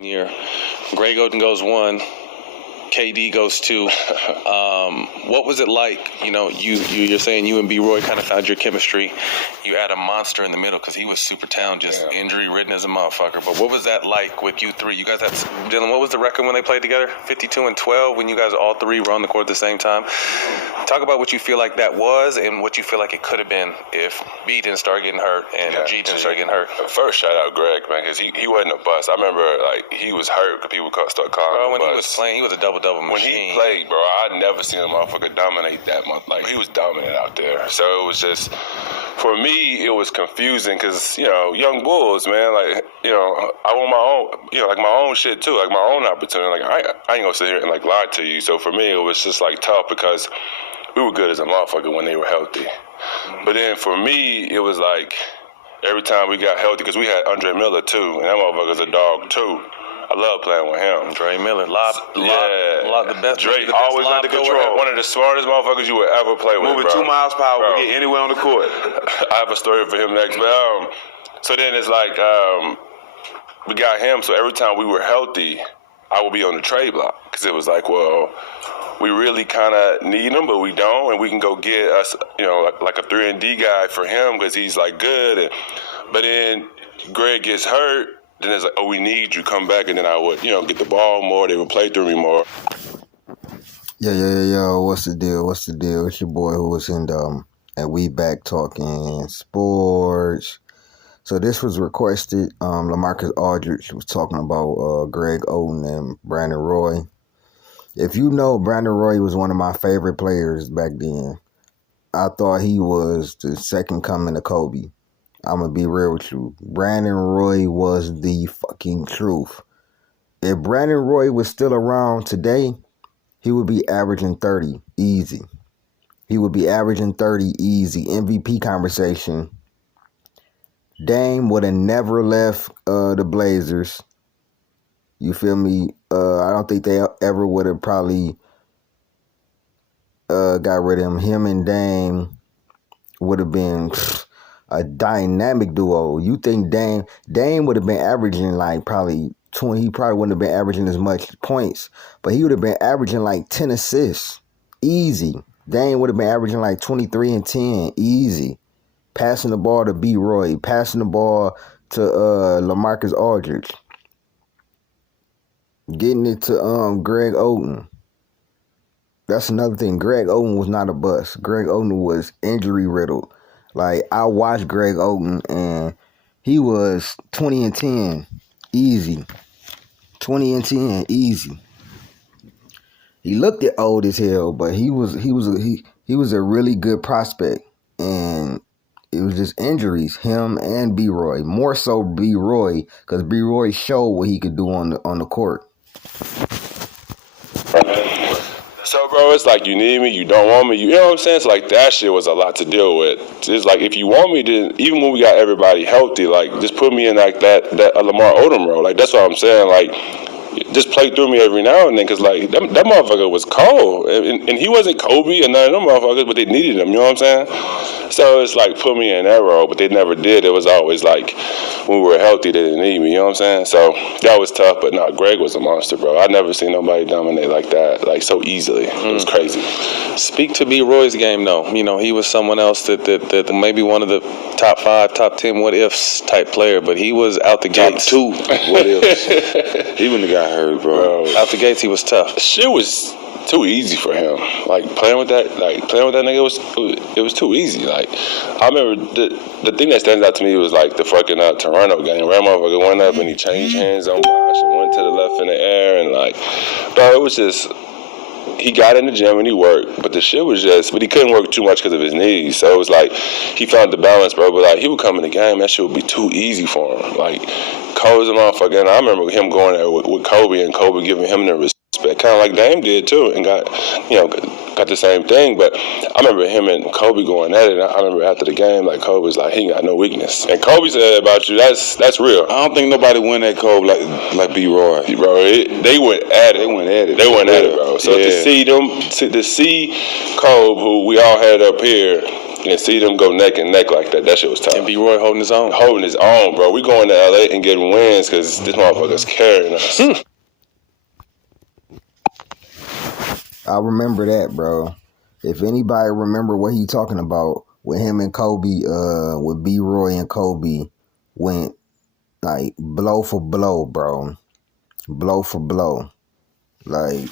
year. Greg Oden goes 1. KD goes 2. What was it like? You're saying you and B. Roy kind of found your chemistry. You had a monster in the middle because he was super talented, just injury ridden as a motherfucker. But what was that like with you three? You guys had, Dylan, what was the record when they played together? 52-12 when you guys all three were on the court at the same time. Talk about what you feel like that was and what you feel like it could have been if B didn't start getting hurt and G didn't start getting hurt. First, shout out Greg, man, because he wasn't a bust. I remember he was hurt because people start calling him a bust. When he was playing, he was a double-double machine. When he played, bro, I never seen a motherfucker dominate that much. Like, he was dominant out there. So it was just, for me, it was confusing because, young Bulls, man, I want my own, my own shit too, like my own opportunity. Like, I ain't gonna sit here and lie to you. So for me, it was just tough because we were good as a motherfucker when they were healthy. But then for me, it was every time we got healthy, because we had Andre Miller too, and that motherfucker's a dog too. I love playing with him. Dre Miller, the best. Dre always under control. One of the smartest motherfuckers you would ever play with, Moving 2 miles per hour, we get anywhere on the court. I have a story for him next. But so then it's we got him. So every time we were healthy, I would be on the trade block because it was we really kind of need him, but we don't, and we can go get us, like a 3-and-D guy for him because he's good. But then Greg gets hurt. Then it's we need you, come back, and then I would, get the ball more. They would play through me more. Yo, what's the deal? It's your boy who was in and we back talking sports. So this was requested. Lamarcus Aldridge was talking about Greg Oden and Brandon Roy. If you know, Brandon Roy was one of my favorite players back then. I thought he was the second coming of Kobe. I'm going to be real with you. Brandon Roy was the fucking truth. If Brandon Roy was still around today, he would be averaging 30 easy. He would be averaging 30 easy. MVP conversation. Dame would have never left the Blazers. You feel me? I don't think they ever would have probably got rid of him. Him and Dame would have been a dynamic duo. You think Dame would have been averaging probably 20. He probably wouldn't have been averaging as much points, but he would have been averaging 10 assists. Easy. Dame would have been averaging 23 and 10. Easy. Passing the ball to B. Roy. Passing the ball to Lamarcus Aldridge. Getting it to Greg Oden. That's another thing. Greg Oden was not a bust. Greg Oden was injury riddled. I watched Greg Oden, and he was 20 and 10, easy. 20 and 10, easy. He looked old as hell, but he was a really good prospect, and it was just injuries. Him and B. Roy, more so B. Roy, because B. Roy showed what he could do on the court. So, bro, it's you need me, you don't want me. You know what I'm saying? It's that shit was a lot to deal with. It's if you want me to, even when we got everybody healthy, just put me in that Lamar Odom role. That's what I'm saying. Just play through me every now and then, because that motherfucker was cold, and he wasn't Kobe and none of them motherfuckers, but they needed him. You know what I'm saying? So it's put me in that role, but they never did. It was always when we were healthy, they didn't need me. You know what I'm saying? So that was tough, but no, Greg was a monster, bro. I never seen nobody dominate like that, so easily. It was crazy. Speak to B. Roy's game, though. He was someone else that maybe one of the top 5, top 10 what-ifs type player, but he was out the gates. Top 2 what-ifs. He wouldn't have got hurt, bro. Out the gates, he was tough. Shit was too easy for him. Playing with that nigga it was too easy. I remember the thing that stands out to me was the fucking Toronto game. That motherfucker went up and he changed hands on Bosh and went to the left in the air and bro, it was just. He got in the gym and he worked, but the shit was but he couldn't work too much because of his knees. So it was he found the balance, bro. But he would come in the game, that shit would be too easy for him. Kobe's a motherfucker, and I remember him going there with Kobe and Kobe giving him the respect, kind of like Dame did too, and got the same thing. But I remember him and Kobe going at it. And I remember after the game, Kobe was he ain't got no weakness, and Kobe said about you, that's real. I don't think nobody went at Kobe like B. Roy. Bro, they went at it. They went at it, bro. So to see Kobe, who we all had up here, and see them go neck and neck like that. That shit was tough. And B-Roy holding his own. Holding his own, bro. We going to LA and getting wins because this motherfucker's carrying us. I remember that, bro. If anybody remember what he talking about, with him and Kobe, with B-Roy and Kobe went like blow for blow, bro. Blow for blow. Like,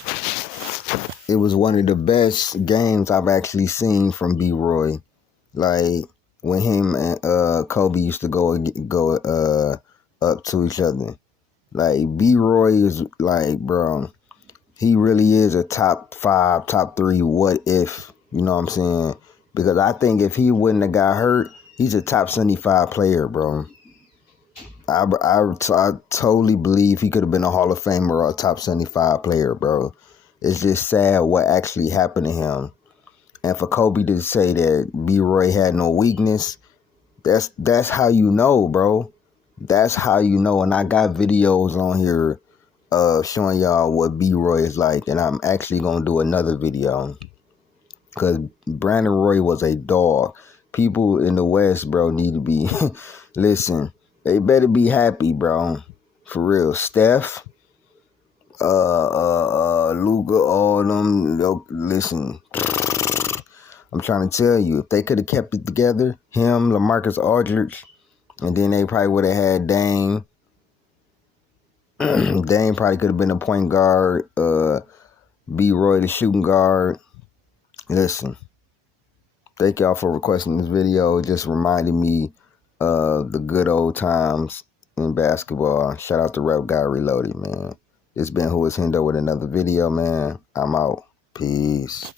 it was one of the best games I've actually seen from B-Roy. Like, when him and Kobe used to go up to each other. Like, B-Roy is like, bro, he really is a top 5, top 3 what if, you know what I'm saying? Because I think if he wouldn't have got hurt, he's a top 75 player, bro. I totally believe he could have been a Hall of Famer or a top 75 player, bro. It's just sad what actually happened to him. And for Kobe to say that B-Roy had no weakness, that's how you know, bro. That's how you know. And I got videos on here showing y'all what B-Roy is like. And I'm actually going to do another video. Because Brandon Roy was a dog. People in the West, bro, need to be... Listen, they better be happy, bro. For real. Steph, Luka, all them... Listen, I'm trying to tell you, if they could have kept it together, him, Lamarcus Aldridge, and then they probably would have had Dame. Dame probably could have been a point guard. B-Roy the shooting guard. Listen, thank y'all for requesting this video. It just reminded me of the good old times in basketball. Shout out to Rep Guy Reloaded, man. It's been Who Is Hendo with another video, man. I'm out. Peace.